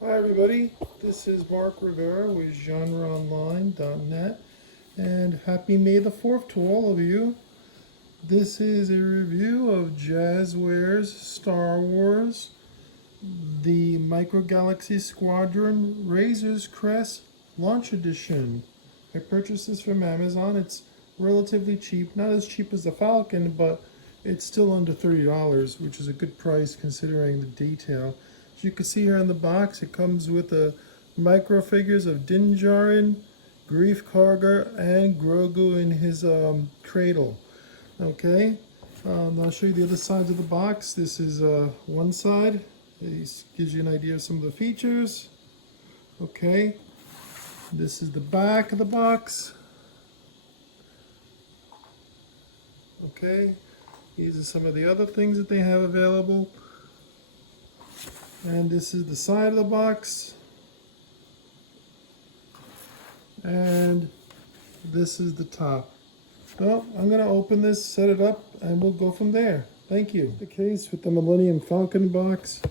Hi everybody, this is Mark Rivera with GenreOnline.net, and happy May the 4th to all of you. This is a review of Jazware's Star Wars, the Micro Galaxy Squadron Razor's Crest Launch Edition. I purchased this from Amazon. It's relatively cheap, not as cheap as the Falcon, but it's still under $30, which is a good price considering the detail. As you can see here in the box, it comes with a micro figures of Din Djarin, Grief Karga, and Grogu in his cradle. Okay, I'll show you the other sides of the box. This is one side. It gives you an idea of some of the features. Okay, this is the back of the box. Okay, these are some of the other things that they have available. And this is the side of the box. And this is the top. Well, I'm going to open this, set it up, and we'll go from there. Thank you. The case with the Millennium Falcon box.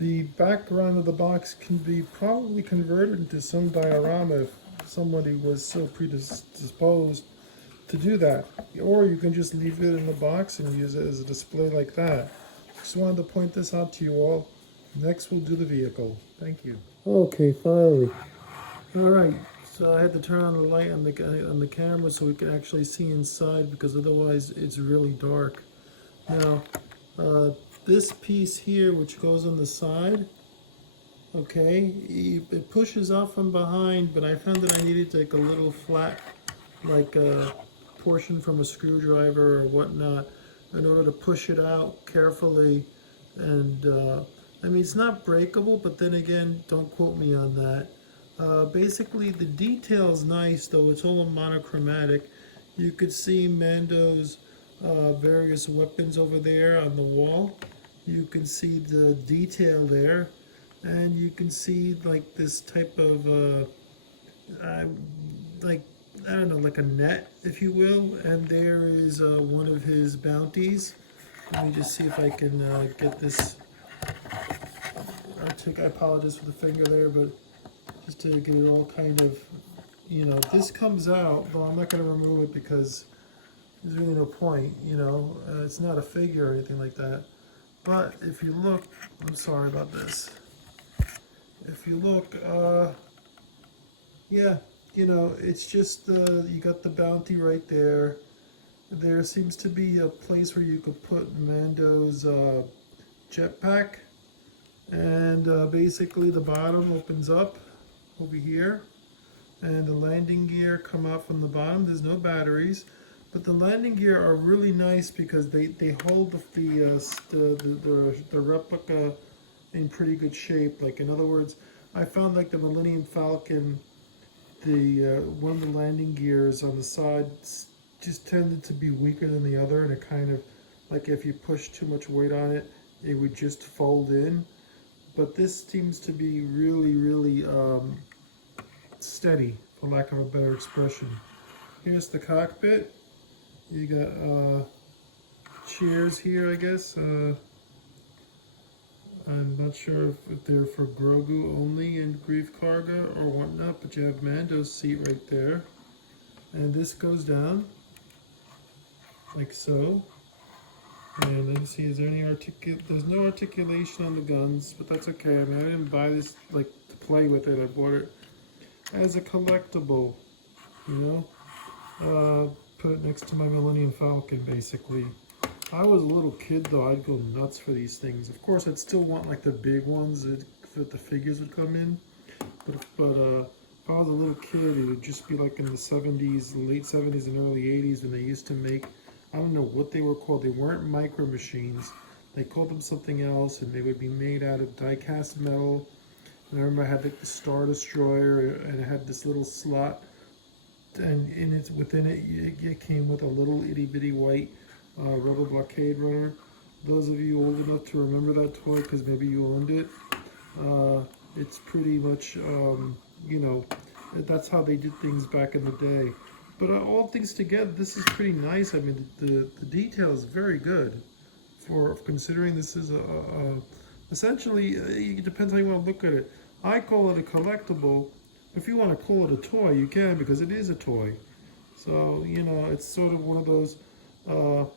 The background of the box can be probably converted into some diorama if somebody was so predisposed to do that. Or you can just leave it in the box and use it as a display like that. Just wanted to point this out to you all. Next we'll do the vehicle. Thank you. Okay, finally. Alright, so I had to turn on the light on the camera so we could actually see inside, because otherwise it's really dark. Now, this piece here, which goes on the side, okay, it pushes out from behind, but I found that I needed like a little flat, like a portion from a screwdriver or whatnot, in order to push it out carefully. And I mean, it's not breakable, but then again, don't quote me on that. Basically, the detail's nice, though it's all monochromatic. You could see Mando's various weapons over there on the wall. You can see the detail there, and you can see like this type of like, I don't know, like a net, if you will. And there is one of his bounties. Let me just see if I can get this. I apologize for the finger there, but just to get it all kind of, this comes out, though I'm not going to remove it because there's really no point, it's not a figure or anything like that. But if you look, I'm sorry about this. If you look, yeah, it's just, you got the bounty right there. There seems to be a place where you could put Mando's jetpack. And basically the bottom opens up over here, and the landing gear come out from the bottom. There's no batteries, but the landing gear are really nice because they hold the replica in pretty good shape. Like, in other words, I found like the Millennium Falcon, the one of the landing gears on the side just tended to be weaker than the other, and it kind of, like, if you push too much weight on it, it would just fold in. But this seems to be really, really steady, for lack of a better expression. Here's the cockpit. You got chairs here, I guess. I'm not sure if they're for Grogu only and Grief Karga or whatnot, but you have Mando's seat right there. And this goes down, like so. And let me see, is there any there's no articulation on the guns, but that's okay. I mean, I didn't buy this like to play with it. I bought it as a collectible, put it next to my Millennium Falcon, basically. I was a little kid, though, I'd go nuts for these things. Of course, I'd still want like the big ones that the figures would come in. But if I was a little kid, it would just be like in the 70s, late 70s and early 80s, when they used to make, I don't know what they were called. They weren't micro machines. They called them something else, and they would be made out of die-cast metal. And I remember I had like the Star Destroyer, and it had this little slot, and within it came with a little itty-bitty white rubber blockade runner. Those of you old enough to remember that toy, because maybe you owned it, it's pretty much, that's how they did things back in the day. But all things together, this is pretty nice. I mean, the detail is very good for considering this is essentially, it depends how you want to look at it. I call it a collectible. If you want to call it a toy, you can, because it is a toy. So, you know, it's sort of one of those, the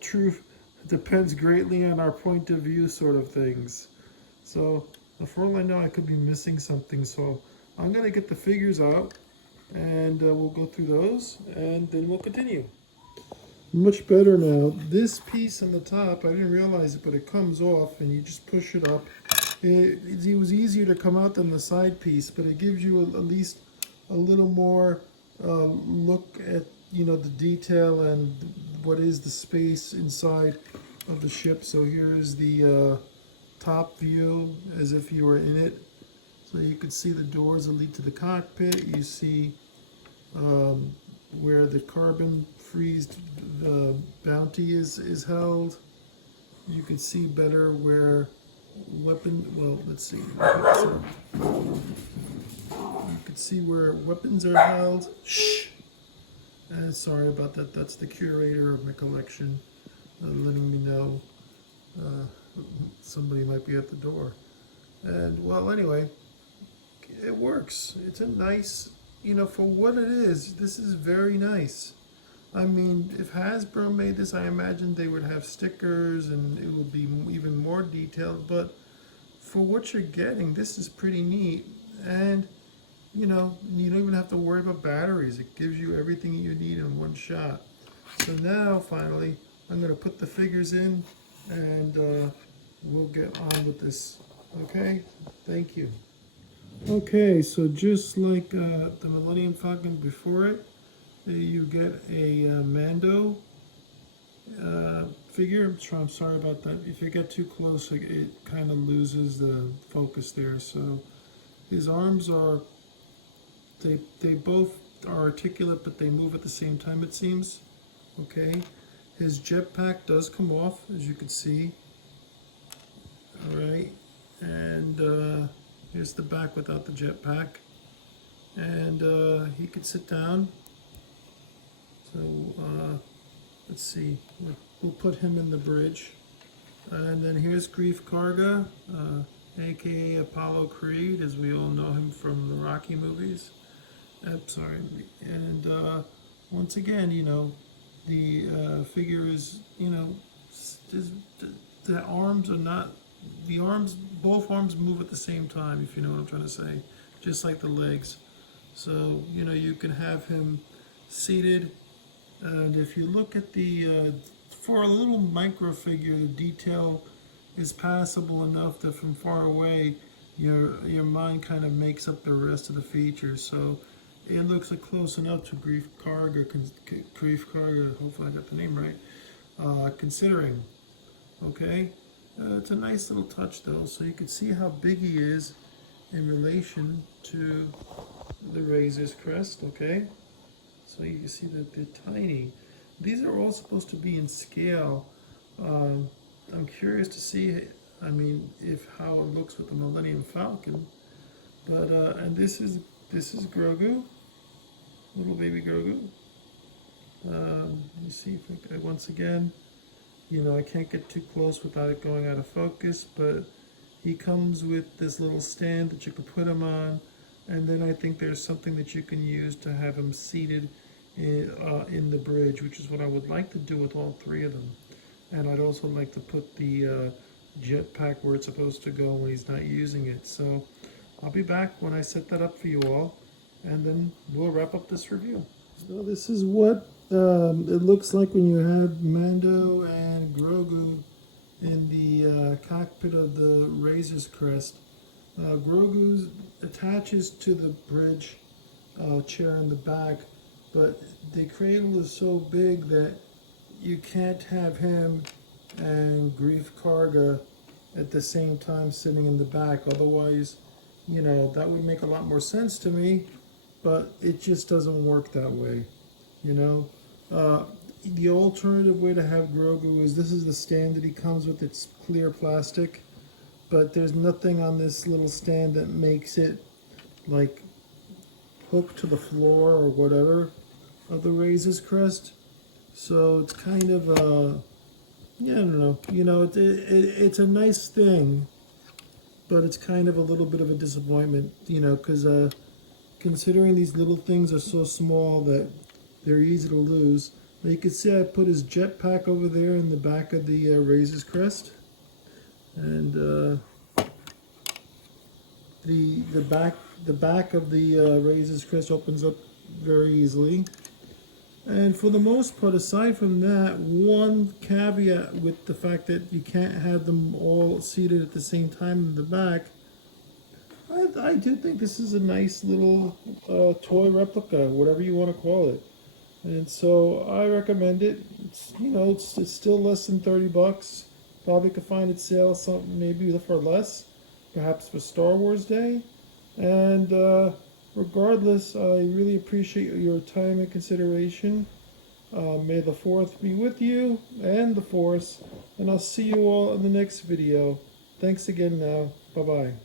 truth depends greatly on our point of view sort of things. So, for all I know, I could be missing something. So, I'm going to get the figures out, and we'll go through those, and then we'll continue. Much better now. This piece on the top, I didn't realize it, but it comes off, and you just push it up. It was easier to come out than the side piece, but it gives you at least a little more look at, you know, the detail and what is the space inside of the ship. So here is the top view as if you were in it. So you can see the doors that lead to the cockpit. You see where the carbon freezed bounty is held. You can see better where let's see. You can see where weapons are held. Shh! Sorry about that. That's the curator of my collection letting me know somebody might be at the door. And, well, anyway, it works. It's a nice, you know, for what it is, this is very nice. I mean, if Hasbro made this, I imagine they would have stickers and it would be even more detailed, but for what you're getting, this is pretty neat. And, you know, you don't even have to worry about batteries. It gives you everything you need in one shot. So now, finally, I'm going to put the figures in, and we'll get on with this. Okay? Thank you. Okay, so just like the Millennium Falcon before it, you get a Mando figure. I'm sorry about that. If you get too close, it kind of loses the focus there. So his arms are, they both are articulate, but they move at the same time, it seems. Okay, his jetpack does come off, as you can see. All right, and here's the back without the jetpack, and he could sit down. So let's see, we'll put him in the bridge, and then here's Grief Karga, aka Apollo Creed, as we all know him from the Rocky movies. Sorry, and once again, you know, the figure is, you know, the arms are not, both arms move at the same time, if you know what I'm trying to say, just like the legs. So, you know, you can have him seated, and if you look at the, for a little micro figure, the detail is passable enough that from far away, your mind kind of makes up the rest of the features. So it looks like close enough to Grief Karga, hopefully I got the name right, considering. Okay, it's a nice little touch though, so you can see how big he is in relation to the Razor's Crest. Okay, so you can see that they're tiny. These are all supposed to be in scale. I'm curious to see, I mean, how it looks with the Millennium Falcon. But and this is Grogu, little baby Grogu. Let me see if once again, you know, I can't get too close without it going out of focus, but he comes with this little stand that you can put him on, and then I think there's something that you can use to have him seated in the bridge, which is what I would like to do with all three of them. And I'd also like to put the jetpack where it's supposed to go when he's not using it. So I'll be back when I set that up for you all, and then we'll wrap up this review. So this is what it looks like when you have Mando and Grogu in the cockpit of the Razor's Crest. Grogu attaches to the bridge chair in the back, but the cradle is so big that you can't have him and Grief Karga at the same time sitting in the back. Otherwise, you know, that would make a lot more sense to me, but it just doesn't work that way, you know. The alternative way to have Grogu is, this is the stand that he comes with. It's clear plastic, but there's nothing on this little stand that makes it like hooked to the floor or whatever of the Razor's Crest. So it's kind of yeah, I don't know, you know, it's a nice thing, but it's kind of a little bit of a disappointment, you know, because considering these little things are so small that they're easy to lose. Now you can see I put his jetpack over there in the back of the Razor's Crest, and the back of the Razor's Crest opens up very easily. And for the most part, aside from that, one caveat with the fact that you can't have them all seated at the same time in the back, I do think this is a nice little toy replica, whatever you want to call it. And so I recommend it. It's, you know, it's still less than 30 bucks. Probably could find it sale something maybe for less, perhaps for Star Wars Day. And regardless, I really appreciate your time and consideration. May the 4th be with you and the Force. And I'll see you all in the next video. Thanks again now. Bye-bye.